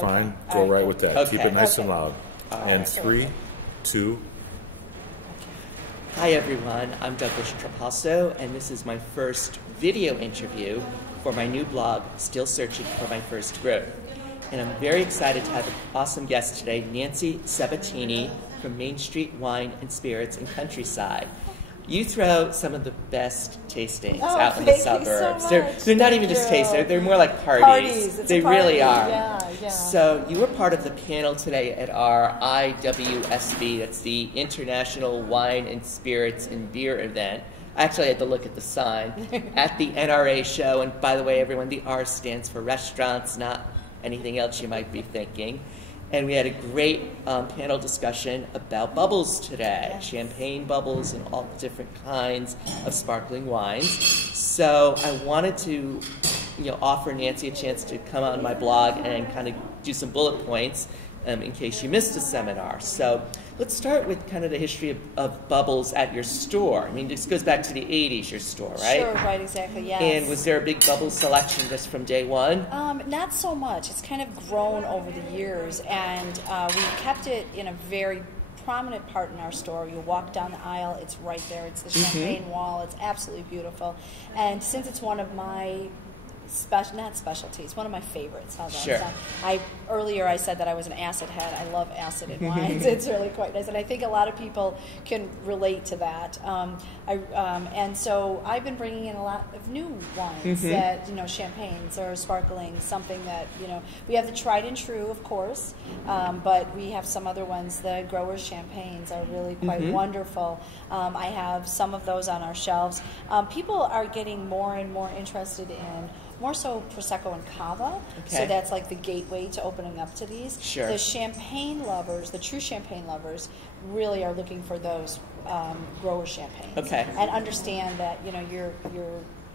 Fine. Go right with that. Okay. Keep it nice and loud. Right. And 3, 2. Hi everyone, I'm Douglas Trapasso, and this is my first video interview for my new blog, Still Searching for My First Growth. And I'm very excited to have an awesome guest today, Nancy Sabatini from Mainstreet Wine and Spirits in Countryside. You throw some of the best tastings out in the suburbs. So they're not even just tastings, they're more like parties. It's they a party. really are. Yeah. So you were part of the panel today at our IWSB, that's the International Wine and Spirits and Beer event. I actually had to look at the sign at the NRA show. And by the way, everyone, the R stands for restaurants, not anything else you might be thinking. And we had a great panel discussion about bubbles today, champagne bubbles and all different kinds of sparkling wines. So I wanted to, offer Nancy a chance to come on my blog and kind of do some bullet points in case you missed a seminar. So let's start with kind of the history of bubbles at your store. I mean, this goes back to the 80s, your store, right? Sure, right, exactly, yes. And was there a big bubble selection just from day one? Not so much. It's kind of grown over the years, and we kept it in a very prominent part in our store. You walk down the aisle, it's right there. It's the champagne wall. It's absolutely beautiful. And since it's one of my not specialties, one of my favorites. How's that? Sure. Earlier I said that I was an acid head. I love acid in wines. It's really quite nice, and I think a lot of people can relate to that. And so I've been bringing in a lot of new wines that champagnes or sparklings, something that we have the tried and true, of course, but we have some other ones. The growers' champagnes are really quite wonderful. I have some of those on our shelves. People are getting more and more interested in more so Prosecco and Cava, so that's like the gateway to opening up to these. Sure. The champagne lovers, the true champagne lovers, really are looking for those grower champagnes. And understand that you're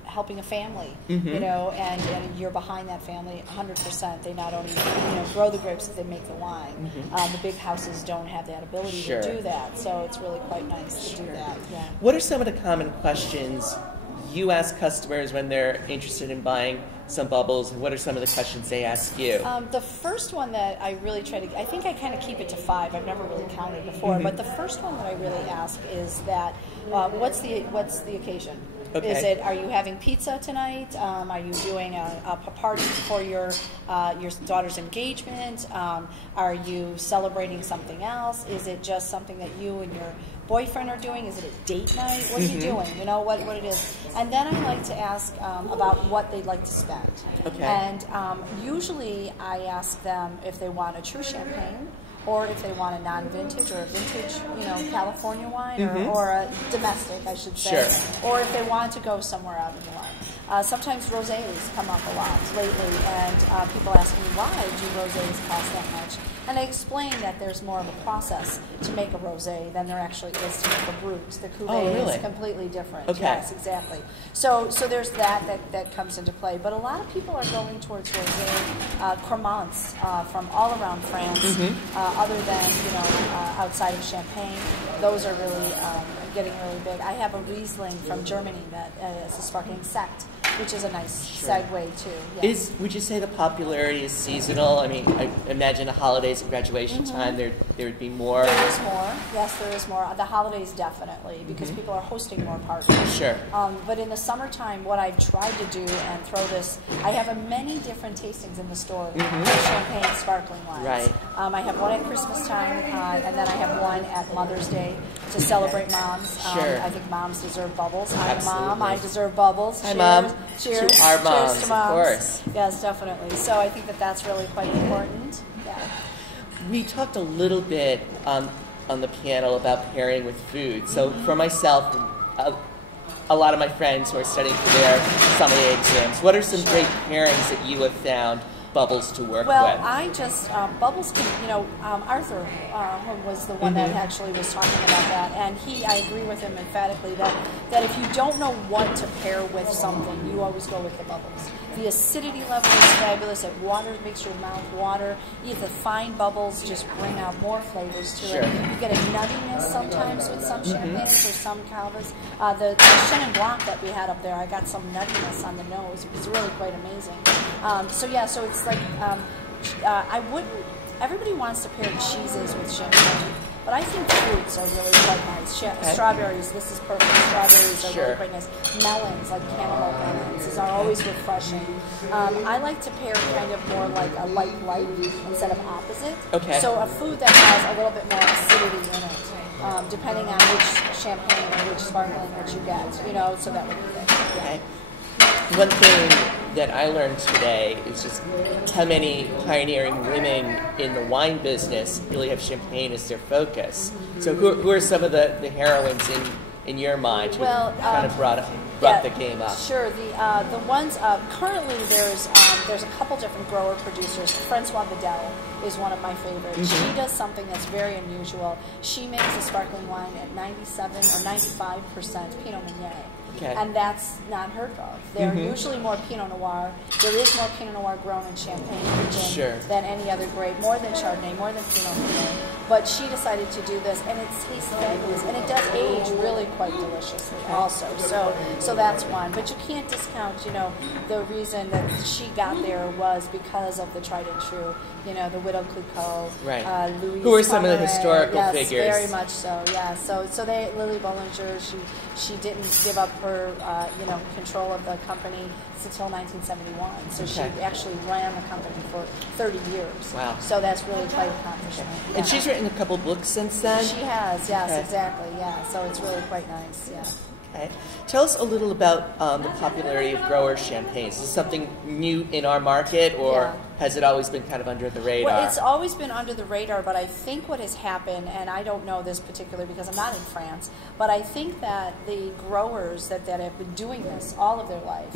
helping a family, and you're behind that family 100%. They not only grow the grapes, but they make the wine. The big houses don't have that ability to do that, so it's really quite nice to do that. Yeah. What are some of the common questions you ask customers when they're interested in buying some bubbles, and what are some of the questions they ask you? The first one that I really try to, I think I kind of keep it to 5. I've never really counted before, but the first one that I really ask is that, what's the occasion? Is it, are you having pizza tonight? Are you doing a party for your daughter's engagement? Are you celebrating something else? Is it just something that you and your boyfriend are doing? Is it a date night? What are you doing? What it is. And then I like to ask about what they'd like to spend. And usually I ask them if they want a true champagne, or if they want a non-vintage or a vintage, California wine, or a domestic, I should say, or if they want to go somewhere out in the line. Sometimes rosés come up a lot lately, and people ask me, why do rosés cost that much? And I explain that there's more of a process to make a rosé than there actually is to make a brut. The cuvée is completely different. Yes, exactly. So there's that comes into play. But a lot of people are going towards rosé cremants from all around France, other than outside of Champagne. Those are really getting really big. I have a Riesling from Germany that is a sparkling sect, which is a nice segue too. Yeah. Would you say the popularity is seasonal? I mean, I imagine the holidays and graduation time, there would be more. There is more. Yes, there is more. The holidays definitely, because people are hosting more parties. Sure. But in the summertime, what I've tried to do and throw this, I have many different tastings in the store of champagne, sparkling wines. Right. I have one at Christmas time, and then I have one at Mother's Day to celebrate moms. I think moms deserve bubbles. I'm a mom. I deserve bubbles. Hi, Mom. Cheers. To our moms, Cheers to moms. Of course. Yes, definitely. So I think that's really quite important. Yeah. We talked a little bit on the panel about pairing with food. So for myself, a lot of my friends who are studying for their sommelier exams, what are some great pairings that you have found bubbles to work with? Well, I just, bubbles can, Arthur was the one that actually was talking about that, and I agree with him emphatically that if you don't know what to pair with something, you always go with the bubbles. The acidity level is fabulous. It makes your mouth water. The fine bubbles just bring out more flavors to it. You get a nuttiness sometimes with some champagnes or some cavas. The Chenin Blanc that we had up there, I got some nuttiness on the nose. It was really quite amazing. So it's like I wouldn't. Everybody wants to pair cheeses with champagne, but I think fruits are really quite nice. Strawberries, this is perfect. Strawberries are really quite nice. Melons, like cantaloupe melons, these are always refreshing. I like to pair kind of more like a light instead of opposite. Okay. So a food that has a little bit more acidity in it, depending on which champagne or which sparkling that you get, you know, so that would be good. Okay. One thing that I learned today is just how many pioneering women in the wine business really have champagne as their focus. So who are some of the heroines in your mind who kind of brought the game up? Sure. The ones currently there's a couple different grower producers. Francois Vidal is one of my favorites. She does something that's very unusual. She makes a sparkling wine at 97 or 95% Pinot Meunier. Okay. And that's not heard of. They're usually more Pinot Noir. There is more Pinot Noir grown in Champagne region than any other grape, more than Chardonnay, more than Pinot Meunier. But she decided to do this, and it tastes fabulous, and it does age really quite deliciously also. So that's one. But you can't discount, you know, the reason that she got there was because of the tried and true, you know, the Widow Clicquot, Louise who are some of the Pomeroy. historical figures. Yes, very much so. Yeah. So Lily Bollinger, she didn't give up her control of the company until 1971. So she actually ran the company for 30 years. Wow. So that's really quite an accomplishment. Yeah. And she's written a couple books since then? She has, yes, exactly. Yeah. So it's really quite nice. Yeah. Okay. Tell us a little about the popularity of grower champagnes. Is this something new in our market, or has it always been kind of under the radar? Well, it's always been under the radar, but I think what has happened, and I don't know this particularly because I'm not in France, but I think that the growers that have been doing this all of their life,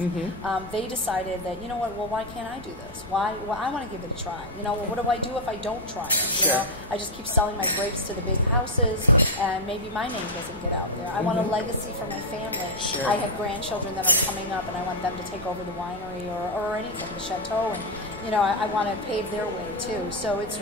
they decided that, you know what, well, why can't I do this? Why? Well, I want to give it a try. You know, well, what do I do if I don't try it? You know, I just keep selling my grapes to the big houses, and maybe my name doesn't get out there. I want a legacy for my family. I have grandchildren that are coming up, and I want them to take over the winery or anything, the chateau, and you know, I want to pave their way too. So it's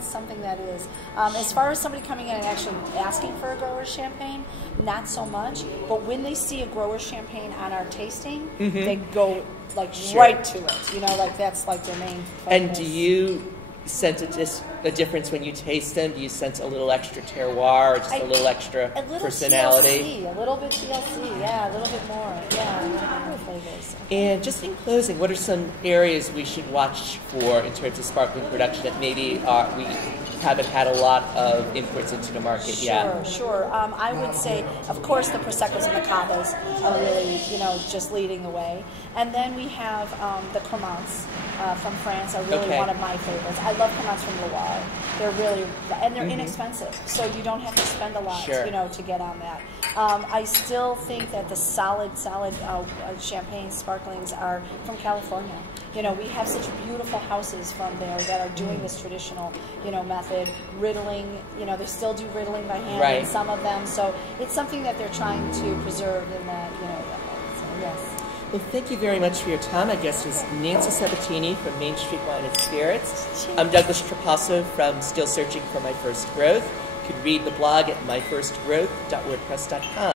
something that is. As far as somebody coming in and actually asking for a grower's champagne, not so much. But when they see a grower's champagne on our tasting, they go like right to it. You know, like that's like their main focus. And do you sense a difference when you taste them? Do you sense a little extra terroir, or just a little extra personality? TLC, a little bit TLC, yeah, a little bit more, yeah, a little bit more flavors. And just in closing, what are some areas we should watch for in terms of sparkling production that maybe we haven't had a lot of inputs into the market yet? Sure. I would say, of course, the Proseccos and the Cavas are really, you know, just leading the way. And then we have the Cremants from France are really one of my favorites. I love Cremants from Loire. They're really, and they're inexpensive, so you don't have to spend a lot, you know, to get on that. I still think that the solid champagne sparklings are from California. You know, we have such beautiful houses from there that are doing this traditional, you know, method. Riddling, you know, they still do riddling by hand in some of them. So it's something that they're trying to preserve in that, you know, that way. So yes. Well, thank you very much for your time. My guest is Nancy Sabatini from Mainstreet Wine and Spirits. I'm Douglas Trapasso from Still Searching for My First Growth. You can read the blog at myfirstgrowth.wordpress.com.